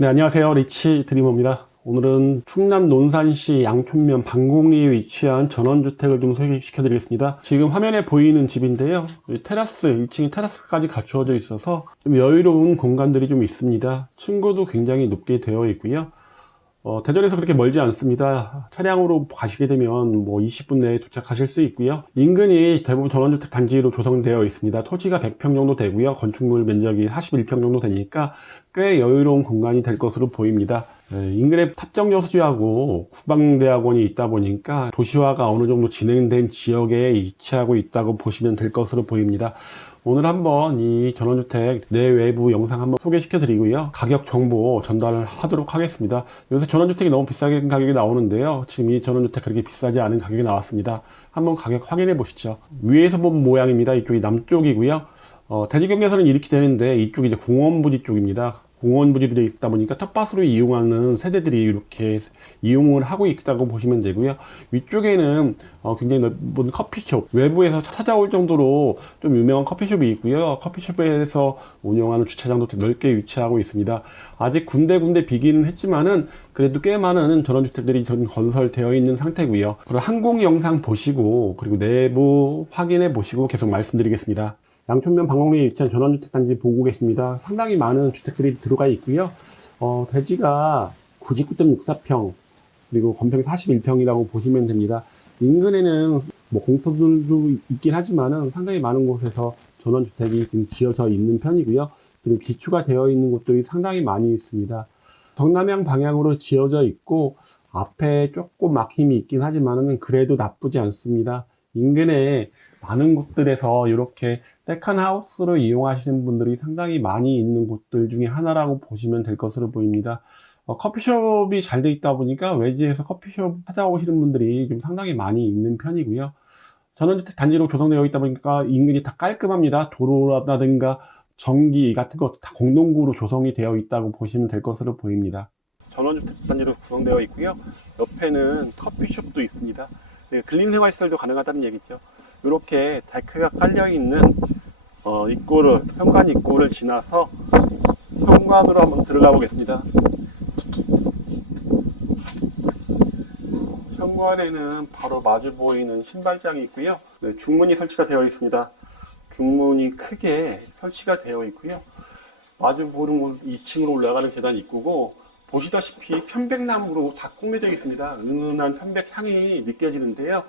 네, 안녕하세요. 리치 드리머입니다. 오늘은 충남 논산시 양촌면 방공리에 위치한 전원주택을 좀 소개시켜 드리겠습니다. 지금 화면에 보이는 집인데요. 이 테라스, 1층에 테라스까지 갖추어져 있어서 좀 여유로운 공간들이 좀 있습니다. 층고도 굉장히 높게 되어 있고요. 어, 대전에서 그렇게 멀지 않습니다. 차량으로 가시게 되면 뭐 20분 내에 도착하실 수 있고요. 인근이 대부분 전원주택 단지로 조성되어 있습니다. 토지가 100평 정도 되고요. 건축물 면적이 41평 정도 되니까 꽤 여유로운 공간이 될 것으로 보입니다. 예, 인근에 탑정 여수지하고 국방대학원이 있다 보니까 도시화가 어느 정도 진행된 지역에 위치하고 있다고 보시면 될 것으로 보입니다. 오늘 한번 이 전원주택 내외부 영상 한번 소개시켜 드리고요. 가격 정보 전달을 하도록 하겠습니다. 요새 전원주택이 너무 비싸게 가격이 나오는데요. 지금 이 전원주택 그렇게 비싸지 않은 가격이 나왔습니다. 한번 가격 확인해 보시죠. 위에서 본 모양입니다. 이쪽이 남쪽이고요. 어, 대지경에서는 이렇게 되는데 이쪽이 이제 공원 부지 쪽입니다. 공원 부지로 되어 있다 보니까 텃밭으로 이용하는 세대들이 이렇게 이용을 하고 있다고 보시면 되고요. 위쪽에는 어, 굉장히 넓은 커피숍, 외부에서 찾아올 정도로 좀 유명한 커피숍이 있고요. 커피숍에서 운영하는 주차장도 넓게 위치하고 있습니다. 아직 군데군데 비기는 했지만은 그래도 꽤 많은 전원주택들이 전 건설되어 있는 상태고요. 그리고 항공 영상 보시고 그리고 내부 확인해 보시고 계속 말씀드리겠습니다. 양촌면 방공리에 위치한 전원주택 단지 보고 계십니다. 상당히 많은 주택들이 들어가 있고요. 어, 대지가 99.64평, 그리고 건평 41평이라고 보시면 됩니다. 인근에는 뭐 공터들도 있긴 하지만은 상당히 많은 곳에서 전원주택이 지금 지어져 있는 편이고요. 그리고 기초가 되어 있는 곳들이 상당히 많이 있습니다. 동남향 방향으로 지어져 있고 앞에 조금 막힘이 있긴 하지만은 그래도 나쁘지 않습니다. 인근에 많은 곳들에서 이렇게 세컨 하우스로 이용하시는 분들이 상당히 많이 있는 곳들 중에 하나라고 보시면 될 것으로 보입니다. 어, 커피숍이 잘 돼 있다 보니까 외지에서 커피숍 찾아오시는 분들이 좀 상당히 많이 있는 편이고요. 전원주택 단지로 조성되어 있다 보니까 인근이 다 깔끔합니다. 도로라든가 전기 같은 것 다 공동구로 조성이 되어 있다고 보시면 될 것으로 보입니다. 전원주택 단지로 구성되어 있고요. 옆에는 커피숍도 있습니다. 네, 근린 생활 시설도 가능하다는 얘기죠. 이렇게 데크가 깔려 있는 어, 입구를 현관 입구를 지나서 현관으로 한번 들어가 보겠습니다. 현관에는 바로 마주 보이는 신발장이 있고요. 네, 중문이 설치가 되어 있습니다. 중문이 크게 설치가 되어 있고요. 마주 보는 곳 2층으로 올라가는 계단 입구고 보시다시피 편백나무로 다 꾸며져 있습니다. 은은한 편백 향이 느껴지는데요.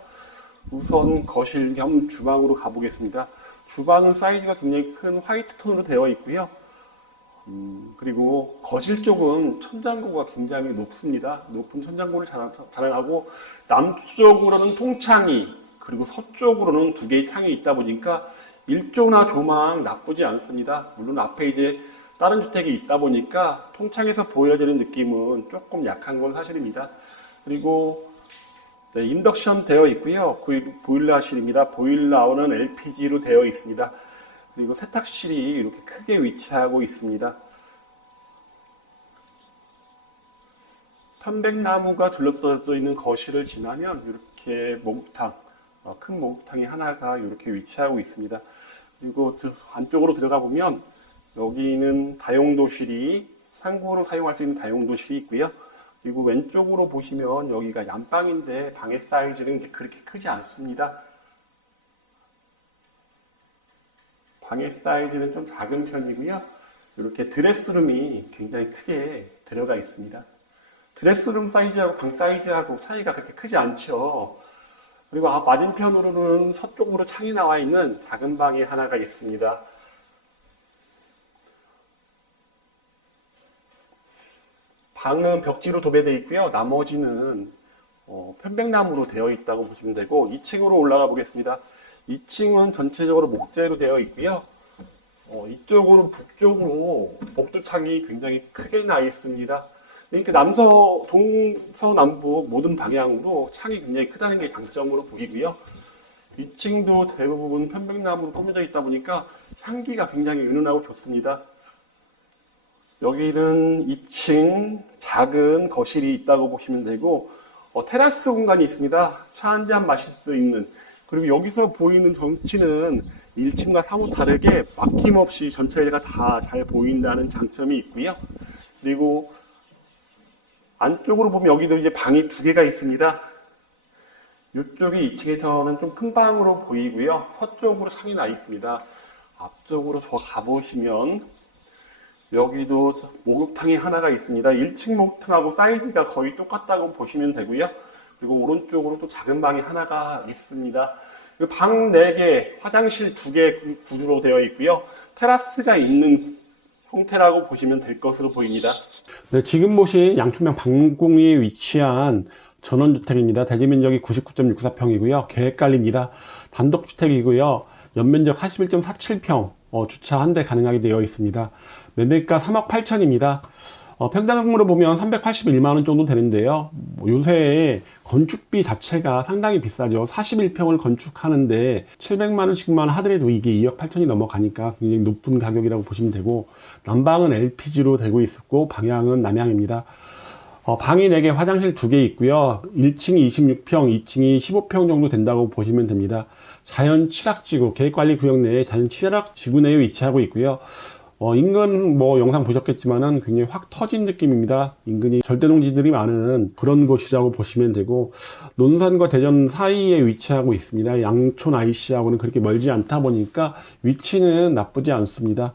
우선 거실 겸 주방으로 가보겠습니다. 주방은 사이즈가 굉장히 큰 화이트 톤으로 되어 있고요. 음, 그리고 거실 쪽은 천장고가 굉장히 높습니다. 높은 천장고를 자랑, 자랑하고 남쪽으로는 통창이 그리고 서쪽으로는 두 개의 창이 있다 보니까 일조나 조망 나쁘지 않습니다. 물론 앞에 이제 다른 주택이 있다 보니까 통창에서 보여지는 느낌은 조금 약한 건 사실입니다. 그리고 네, 인덕션 되어 있고요. 그 보일러실입니다. 보일러는 LPG로 되어 있습니다. 그리고 세탁실이 이렇게 크게 위치하고 있습니다. 편백나무가 둘러싸여 있는 거실을 지나면 이렇게 목욕탕, 어, 큰 목욕탕이 하나가 이렇게 위치하고 있습니다. 그리고 들- 안쪽으로 들어가 보면 여기는 다용도실이 상고로 사용할 수 있는 다용도실이 있고요. 그리고 왼쪽으로 보시면 여기가 양방인데 방의 사이즈는 그렇게 크지 않습니다. 방의 사이즈는 좀 작은 편이고요. 이렇게 드레스룸이 굉장히 크게 들어가 있습니다. 드레스룸 사이즈하고 방 사이즈하고 차이가 그렇게 크지 않죠. 그리고 아, 맞은편으로는 서쪽으로 창이 나와 있는 작은 방이 하나가 있습니다. 방은 벽지로 도배되어 있고요. 나머지는 어, 편백나무로 되어 있다고 보시면 되고 2층으로 올라가 보겠습니다. 2층은 전체적으로 목재로 되어 있고요. 어, 이쪽으로 북쪽으로 복도창이 굉장히 크게 나 있습니다. 이렇게 남서 동서남북 모든 방향으로 창이 굉장히 크다는 게 장점으로 보이고요. 2층도 대부분 편백나무로 꾸며져 있다 보니까 향기가 굉장히 은은하고 좋습니다. 여기는 2층 작은 거실이 있다고 보시면 되고 어, 테라스 공간이 있습니다. 차 한 잔 마실 수 있는 그리고 여기서 보이는 경치는 1층과 사뭇 다르게 막힘없이 전체가 다 잘 보인다는 장점이 있고요. 그리고 안쪽으로 보면 여기도 이제 방이 두 개가 있습니다. 이쪽이 2층에서는 좀 큰 방으로 보이고요. 서쪽으로 창이 나 있습니다. 앞쪽으로 더 가보시면 여기도 목욕탕이 하나가 있습니다. 1층 목욕탕하고 사이즈가 거의 똑같다고 보시면 되고요. 그리고 오른쪽으로 또 작은 방이 하나가 있습니다. 그방 4개, 화장실 2개 구조로 되어 있고요. 테라스가 있는 형태라고 보시면 될 것으로 보입니다. 네, 지금 보신 양촌명 방공리에 위치한 전원주택입니다. 대지 면적이 99.64평이고요. 계획관리입니다. 단독주택이고요. 연면적 81.47평, 어, 주차 한 대 가능하게 되어 있습니다. 매매가 3억 8천입니다. 어, 평당금으로 보면 381만원 정도 되는데요. 뭐 요새 건축비 자체가 상당히 비싸죠. 41평을 건축하는데 700만원씩만 하더라도 이게 2억 8천이 넘어가니까 굉장히 높은 가격이라고 보시면 되고, 난방은 LPG로 되고 있었고, 방향은 남향입니다. 어, 방이 4개, 화장실 2개 있고요. 1층이 26평, 2층이 15평 정도 된다고 보시면 됩니다. 자연 취락지구, 계획관리 구역 내에 자연 취락지구 내에 위치하고 있고요. 어, 인근 뭐 영상 보셨겠지만은 굉장히 확 터진 느낌입니다. 인근이 절대농지들이 많은 그런 곳이라고 보시면 되고 논산과 대전 사이에 위치하고 있습니다. 양촌 IC하고는 그렇게 멀지 않다 보니까 위치는 나쁘지 않습니다.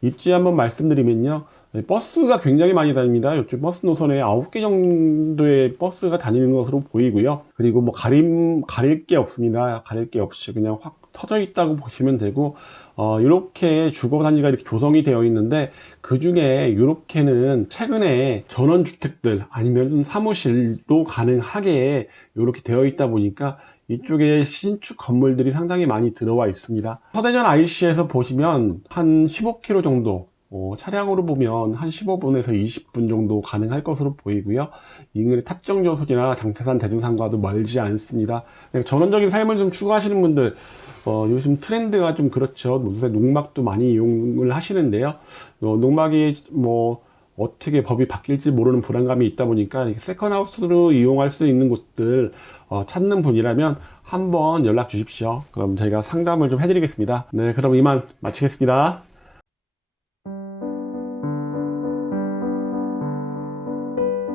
입지 한번 말씀드리면요. 네, 버스가 굉장히 많이 다닙니다. 이쪽 버스 노선에 9개 정도의 버스가 다니는 것으로 보이고요. 그리고 뭐 가림, 가릴 게 없습니다. 가릴 게 없이 그냥 확 터져 있다고 보시면 되고, 어, 이렇게 주거 단지가 이렇게 조성이 되어 있는데, 그 중에 이렇게는 최근에 전원주택들 아니면 사무실도 가능하게 이렇게 되어 있다 보니까 이쪽에 신축 건물들이 상당히 많이 들어와 있습니다. 서대전 IC에서 보시면 한 15km 정도 어, 차량으로 보면 한 15분에서 20분 정도 가능할 것으로 보이고요. 인근의 탁정조속이나 장태산 대둔산과도 멀지 않습니다. 그냥 전원적인 삶을 좀 추구하시는 분들, 어, 요즘 트렌드가 좀 그렇죠. 요새 농막도 많이 이용을 하시는데요. 어, 농막이 뭐 어떻게 법이 바뀔지 모르는 불안감이 있다 보니까 세컨하우스로 이용할 수 있는 곳들 어, 찾는 분이라면 한번 연락 주십시오. 그럼 저희가 상담을 좀 해드리겠습니다. 네, 그럼 이만 마치겠습니다.